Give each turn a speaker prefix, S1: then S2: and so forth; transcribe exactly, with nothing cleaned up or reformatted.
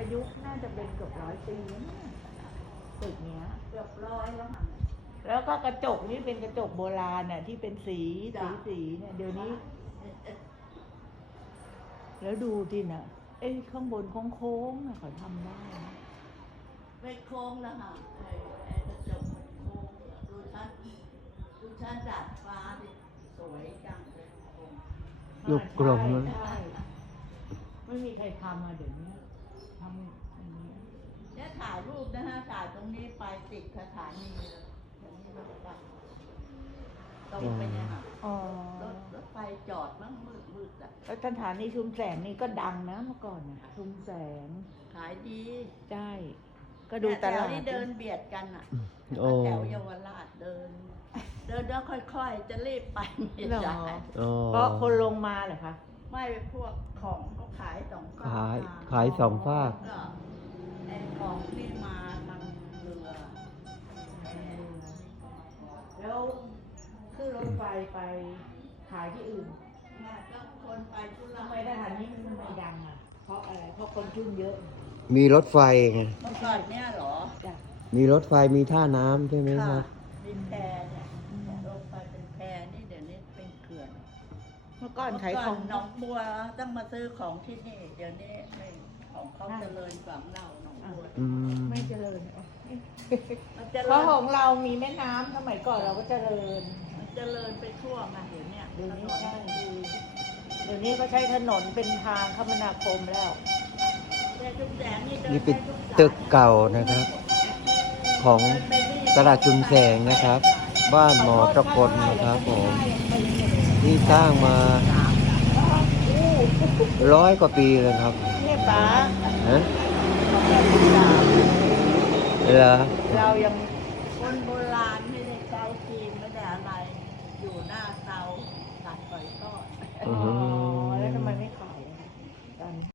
S1: ยุน่าจะเป็นเกือบร้อยปีแล้วนะตึกเนี้ย
S2: เกือบร้อยแล้วค่ะ
S1: แล้วก็กระจกนี่เป็นกระจกโบราณน่ะที่เป็นสีสีสีเนี่ยเดี๋ยวนี้ แล้วดูที่น่ะเอ้ยข้างบนโค้งๆน่ะเขาทำได้นะ
S2: ไม่โค้งแล้วค่ะไอ้ไอ้กระจกมันโค้งดูชั้นดูชั้นดาดฟ้าดิสวยจังเลยโค้ง
S3: ลูกกลม
S1: ใช่
S3: นะ
S1: ใช่ไม่มีใครทำอ่ะเดี๋ยวนี้ทำอย่างนี้
S2: เนี่ยถ่ายรูปนะฮะถ่ายตรงนี้ไปติดสถานีเลยอย่างนี้รถไฟตรงไปเนี่ยค่ะ
S1: อ๋อ
S2: รถรถไฟจอดมั่งมืดมืดอ่ะ
S1: แล้วสถานีชุมแสงนี่ก็ดังนะเมื่อก่อนน่ะชุมแสง
S2: ขายดี
S1: ใช่ก็ดูต
S2: แถ
S1: ลาว ด
S2: นี้เดินเบียดกันอ่ะ
S3: โอ้
S2: แถวเยาวราชเดิน เดินแล้วค่อยๆ จะรีบไปไม่
S1: เหรอ
S2: ได้
S3: โอ้
S1: เพราะคนลงมาเหรอคะ
S2: ไม่พวกของเขาขายสองฝั่ง
S3: ขาย
S2: ทง
S3: ขายสองฝาก
S2: ก็ไอ้ของที่มาทางเรือ
S1: แล้วขึ้นรถไฟไปขายที่อื่น
S2: เนี่ยก็คนไปทุระ
S1: ทำไมสถานีมันไม่ดังอ่ะ เพราะอะไร เพราะคนขึ้นเยอะ
S3: มีรถไฟไง
S2: เมื่อก่อนเนี่ยเหรอ
S1: จ้ะ
S3: มีรถไฟมีท่าน้ำใช่ไหมค
S2: ค่ะ
S3: รับ
S2: มีแพเนี่ยลงไปเป็นแพนี่เดี๋ยวนี้เป็นเขื่อน
S1: เมื่อก่อน
S2: เมื่อ
S1: ขาย
S2: ก่
S1: ข
S2: อ
S1: อน ง
S2: หนองบัวต้องมาซื้อของที่นี่ เดี๋ยวนี้ไม่ของเขาเจริญกว่าเราหนองบัว
S3: อืม
S1: ไม่เจริญอ่ะ
S2: มันเจ
S1: เพ
S2: ริ
S1: ราะ
S2: ญ
S1: ของเรามีแม่น้ำสมัยก่อนเราก็เจริญ
S2: มันเจริญไปทั่วมาเดี๋ยวเนี้ย
S1: เดี๋ยว
S2: ถ
S1: นี้
S2: นน
S1: ใช่
S2: มันดี
S1: เดี๋ยวนี้เขาใช้ถนนเป็นทางคมนาคมแล้ว
S2: แต่ทุกแสงนี่เดิน
S3: นี่เป็น
S2: ได้ทุสาย
S3: ตึกเก่านะครับ ของ
S2: เดินไปนี่
S3: ตลาดชุมแสงนะครับ บ้านหมอตะพลนะครับผมที่สร้างมาร้อยกว่าปีเลยครับ
S1: เนี่ยป๋า
S3: ฮะ
S1: ของแบบที่สาม
S3: เหรอ
S1: เรายัง
S2: คนโบราณไม่ได้ใช้ครีมไม่ได้อะไร อยู่หน้าเตาตัดปล่อยทอด
S3: อือหือ